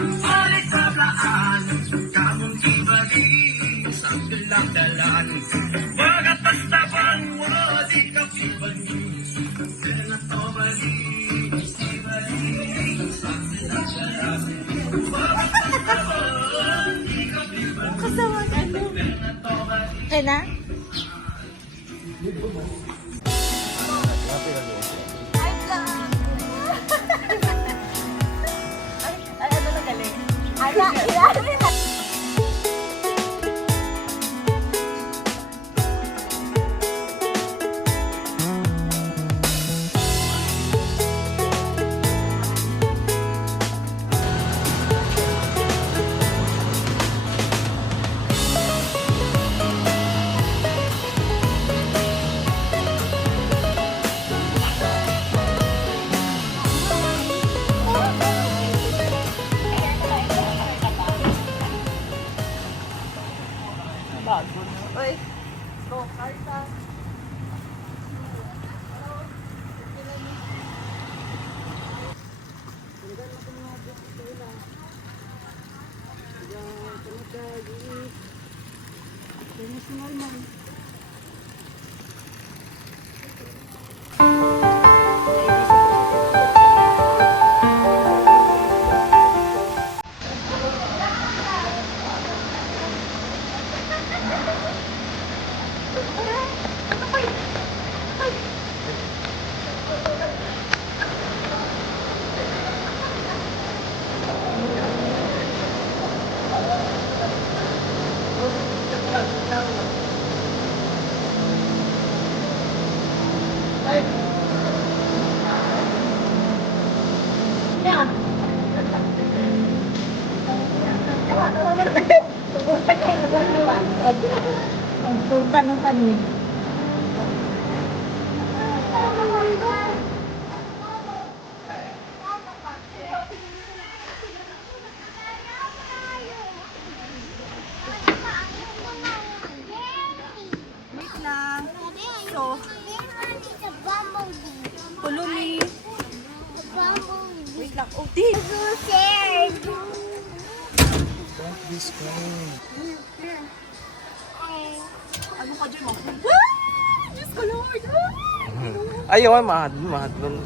balik sa blaan, kamong ibalik sa bilang dalan. Bagat pastabang mo, di ka pibali, kaya to bali, si bali, sa bilang dalan. Bagat pastabang, di ka pibali, Kasama ka ano? kaya to bali. Kaya na? Ay, vlog! Ay, ano na galing? Ala, ilalim na! Bago na. Uy, go, karta. Ang sultan ng kanin. Wait lang. So, follow me. Wait lang. Oh, di. Don't be scared. Ano ka dyan? Diyos ko, Lord. Ayaw, mahad doon.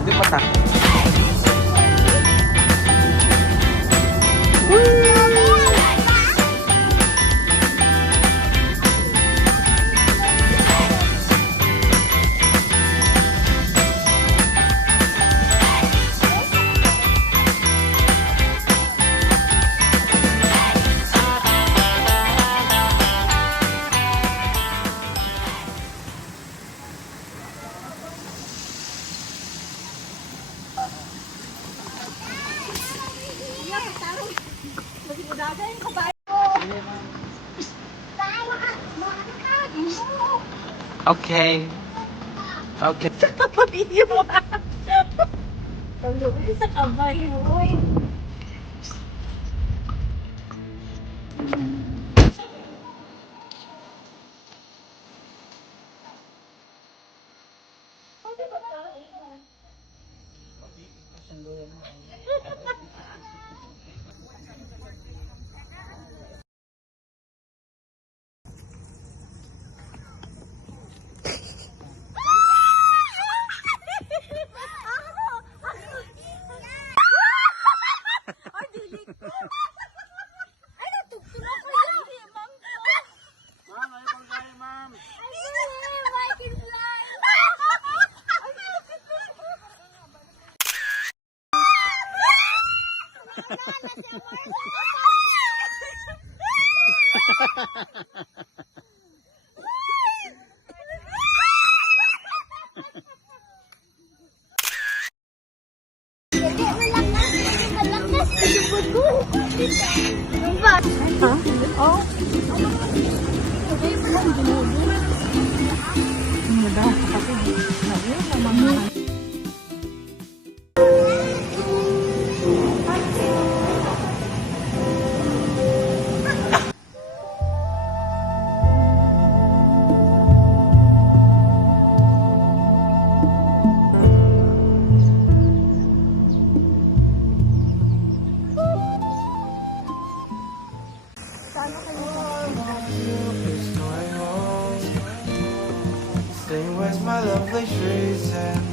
Hindi pa ta. Okay. Okay. Pamilya mo. Tulog sa kabay mo. my lovely trees and